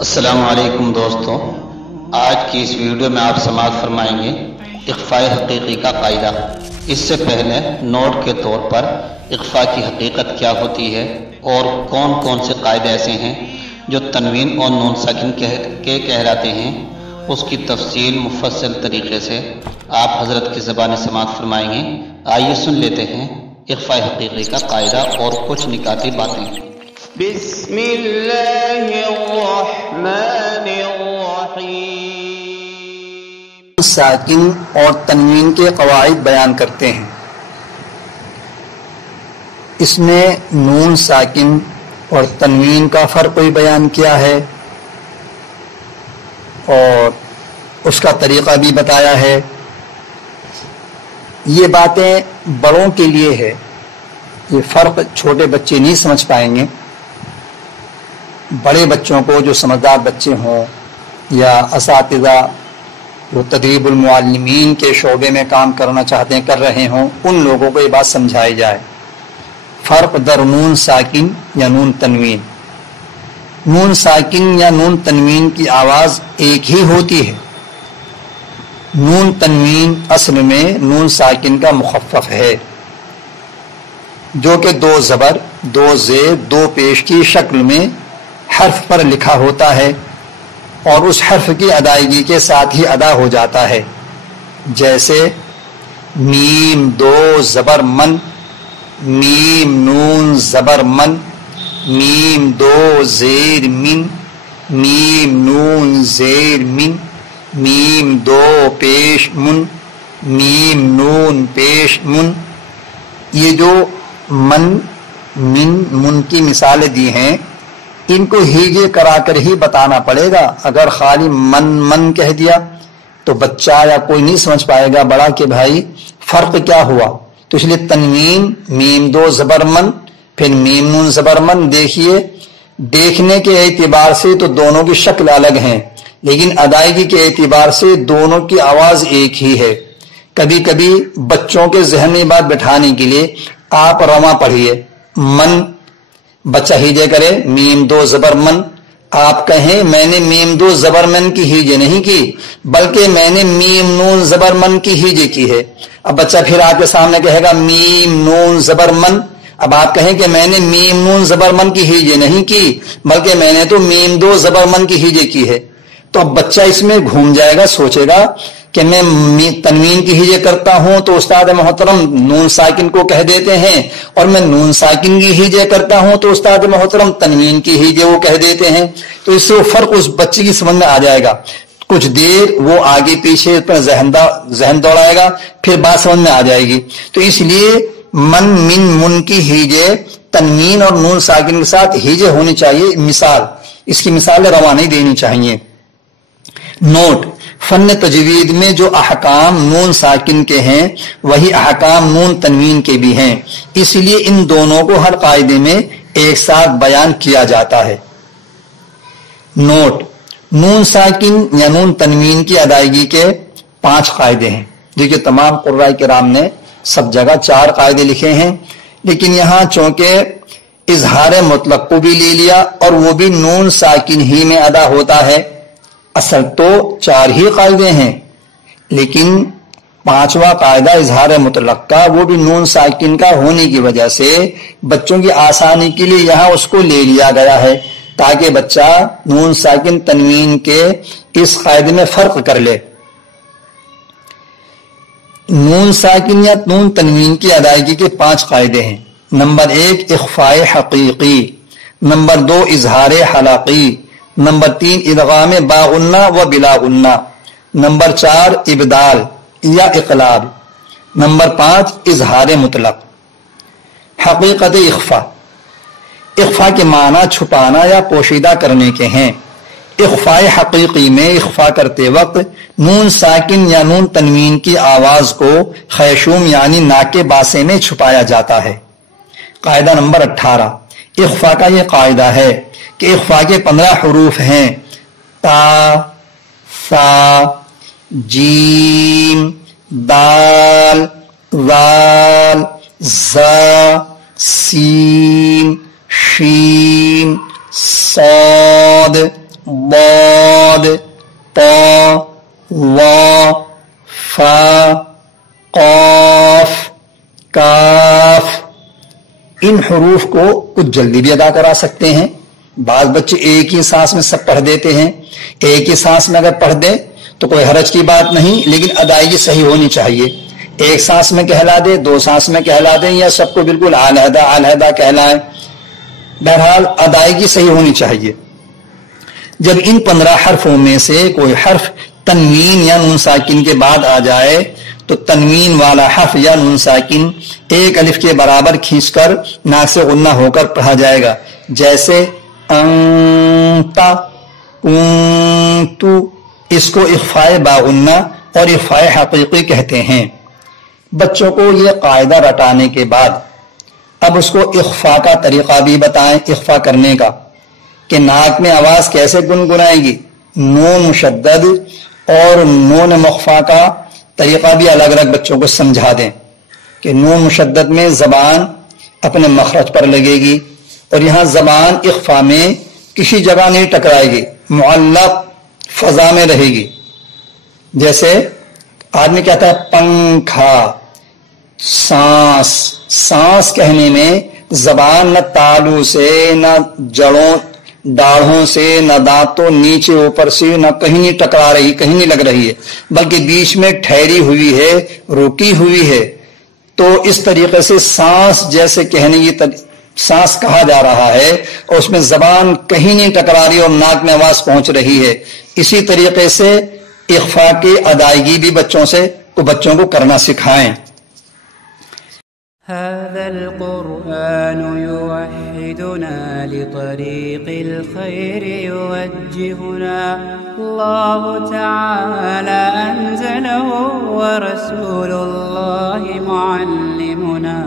السلام علیکم دوستوں، آج کی اس ویڈیو میں آپ سماعت فرمائیں گے اخفاء حقیقی کا قاعدہ۔ اس سے پہلے نوٹ کے طور پر اخفاء کی حقیقت کیا ہوتی ہے اور کون کون سے قاعدے ایسے ہیں جو تنوین اور نون ساکن کے کہلاتے ہیں، اس کی تفصیل مفصل طریقے سے آپ حضرت کی زبان سماعت فرمائیں گے۔ آئیے سن لیتے ہیں اخفاء حقیقی کا قاعدہ اور کچھ نکاتی باتیں۔ بسم اللہ الرحمن الرحیم۔ ساکن اور تنوین کے قواعد بیان کرتے ہیں۔ اس میں نون ساکن اور تنوین کا فرق بھی بیان کیا ہے اور اس کا طریقہ بھی بتایا ہے۔ یہ باتیں بڑوں کے لیے ہے، یہ فرق چھوٹے بچے نہیں سمجھ پائیں گے۔ بڑے بچوں کو، جو سمجھدار بچے ہوں یا اساتذہ جو تدریب المعلمین کے شعبے میں کام کرنا چاہتے ہیں، کر رہے ہوں، ان لوگوں کو یہ بات سمجھائی جائے۔ فرق در نون ساکن یا نون تنوین۔ نون ساکن یا نون تنوین کی آواز ایک ہی ہوتی ہے۔ نون تنوین اصل میں نون ساکن کا مخفف ہے، جو کہ دو زبر، دو زیر، دو پیش کی شکل میں حرف پر لکھا ہوتا ہے اور اس حرف کی ادائیگی کے ساتھ ہی ادا ہو جاتا ہے، جیسے میم دو زبر من، میم نون زبر من، میم دو زیر من، میم نون زیر من، میم دو پیش من، میم نون پیش من۔ یہ جو من، من، من کی مثالیں دی ہیں، ان کو ہیجے کرا کر ہی بتانا پڑے گا۔ اگر خالی من من کہہ دیا تو بچہ یا کوئی نہیں سمجھ پائے گا بڑا کہ بھائی فرق کیا ہوا۔ تو اس لیے تنوین میم دو زبر من، پھر میم نون زبر من۔ دیکھیے، دیکھنے کے اعتبار سے تو دونوں کی شکل الگ ہیں، لیکن ادائیگی کے اعتبار سے دونوں کی آواز ایک ہی ہے۔ کبھی کبھی بچوں کے ذہن میں بات بٹھانے کے لیے آپ رواں پڑھیے، من، بچہ ہیجے کرے میم دو زبر من، آپ کہیں میں نے میم دو زبر من کی ہیجے نہیں کی، بلکہ میں نے میم نون زبر من کی ہیجے کی ہے۔ اب بچہ پھر آپ کے سامنے کہے گا میم نون زبر من، اب آپ کہیں کہ میں نے میم نون زبر من کی ہیجے نہیں کی، بلکہ میں نے تو میم دو زبر من کی ہیجے کی ہے۔ تو اب بچہ اس میں گھوم جائے گا، سوچے گا کہ میں تنوین کی ہیجے کرتا ہوں تو استاد محترم نون ساکن کو کہہ دیتے ہیں، اور میں نون ساکن کی ہیجے کرتا ہوں تو استاد محترم تنوین کی ہیجے وہ کہہ دیتے ہیں۔ تو اس سے وہ فرق اس بچے کی سمجھ میں آ جائے گا۔ کچھ دیر وہ آگے پیچھے اپنا ذہن دوڑائے گا، پھر بات سمجھ میں آ جائے گی۔ تو اس لیے من، من، من کی ہیجے تنوین اور نون ساکن کے ساتھ ہیجے ہونی چاہیے۔ مثال، اس کی مثالیں رواں نہیں دینی چاہیے۔ نوٹ: فن تجوید میں جو احکام نون ساکن کے ہیں وہی احکام نون تنوین کے بھی ہیں، اس لیے ان دونوں کو ہر قاعدے میں ایک ساتھ بیان کیا جاتا ہے۔ نوٹ: نون ساکن یا نون تنوین کی ادائیگی کے 5 قاعدے ہیں، جو کہ تمام قراء کرام نے سب جگہ 4 قاعدے لکھے ہیں، لیکن یہاں چونکہ اظہار مطلق کو بھی لے لیا اور وہ بھی نون ساکن ہی میں ادا ہوتا ہے۔ اصل تو 4 ہی قاعدے ہیں، لیکن 5واں قاعدہ اظہار مطلق کا، وہ بھی نون ساکن کا ہونے کی وجہ سے بچوں کی آسانی کے لیے یہاں اس کو لے لیا گیا ہے، تاکہ بچہ نون ساکن تنوین کے اس قاعدے میں فرق کر لے۔ نون ساکن یا نون تنوین کی ادائیگی کے 5 قاعدے ہیں۔ نمبر 1 اخفاء حقیقی، نمبر 2 اظہار حلقی، نمبر 3 ادغام باغنہ و بلا غنہ، نمبر 4 ابدال یا اقلاب، نمبر 5 اظہار مطلق۔ حقیقت اخفاء: اخفاء کے معنی چھپانا یا پوشیدہ کرنے کے ہیں۔ اخفاء حقیقی میں اخفاء کرتے وقت نون ساکن یا نون تنوین کی آواز کو خیشوم یعنی ناک کے باسے میں چھپایا جاتا ہے۔ قاعدہ نمبر 18: اخفاء کا یہ قاعدہ ہے کہ اخفاء کے 15 حروف ہیں: تا، سا، جیم، دال، ذال، زا، سین، شین، صاد، ضاد طا وا فا قاف کاف. ان حروف کو کچھ جلدی بھی ادا کرا سکتے ہیں. بعض بچے ایک ہی سانس میں سب پڑھ دیتے ہیں. ایک ہی سانس میں اگر پڑھ دیں تو کوئی حرج کی بات نہیں، لیکن ادائیگی صحیح ہونی چاہیے. ایک سانس میں کہلا دے، دو سانس میں کہلا دیں، یا سب کو بالکل علیحدہ علیحدہ کہلائیں. بہرحال ادائیگی صحیح ہونی چاہیے. جب ان 15 حرفوں میں سے کوئی حرف تنوین یا نون ساکن کے بعد آ جائے تو تنوین والا حرف یا نون ساکن ایک الف کے برابر کھینچ کر ناک سے غنہ ہو کر پڑھا جائے گا. جیسے انتا کنتو، اس کو اخفاء باغنہ اور اخفاء حقیقی کہتے ہیں. بچوں کو یہ قاعدہ رٹانے کے بعد اب اس کو اخفاء کا طریقہ بھی بتائیں، اخفاء کرنے کا، کہ ناک میں آواز کیسے گنگنائے گی. نون مشدد اور نون مخفا کا طریقہ بھی الگ الگ بچوں کو سمجھا دیں کہ نون مشدد میں زبان اپنے مخرج پر لگے گی اور یہاں زبان اخفاء میں کسی جگہ نہیں ٹکرائے گی، معلق فضا میں رہے گی. جیسے آدمی کہتا ہے پنکھا، سانس. سانس کہنے میں زبان نہ تالو سے، نہ جڑوں داڑھوں سے، نہ دانتوں نیچے اوپر سے، نہ کہیں نہیں ٹکرا رہی، کہیں نہیں لگ رہی ہے، بلکہ بیچ میں ٹھہری ہوئی ہے، رکی ہوئی ہے. تو اس طریقے سے سانس جیسے کہنے کی سانس کہا جا رہا ہے اور اس میں زبان کہیں نہیں ٹکرا رہی اور ناک میں آواز پہنچ رہی ہے. اسی طریقے سے اخفاء کی ادائیگی بھی بچوں کو کرنا سکھائیں. هذا القرآن يوحدنا لطريق الخير يوجهنا الله تعالى أنزله ورسول الله معلمنا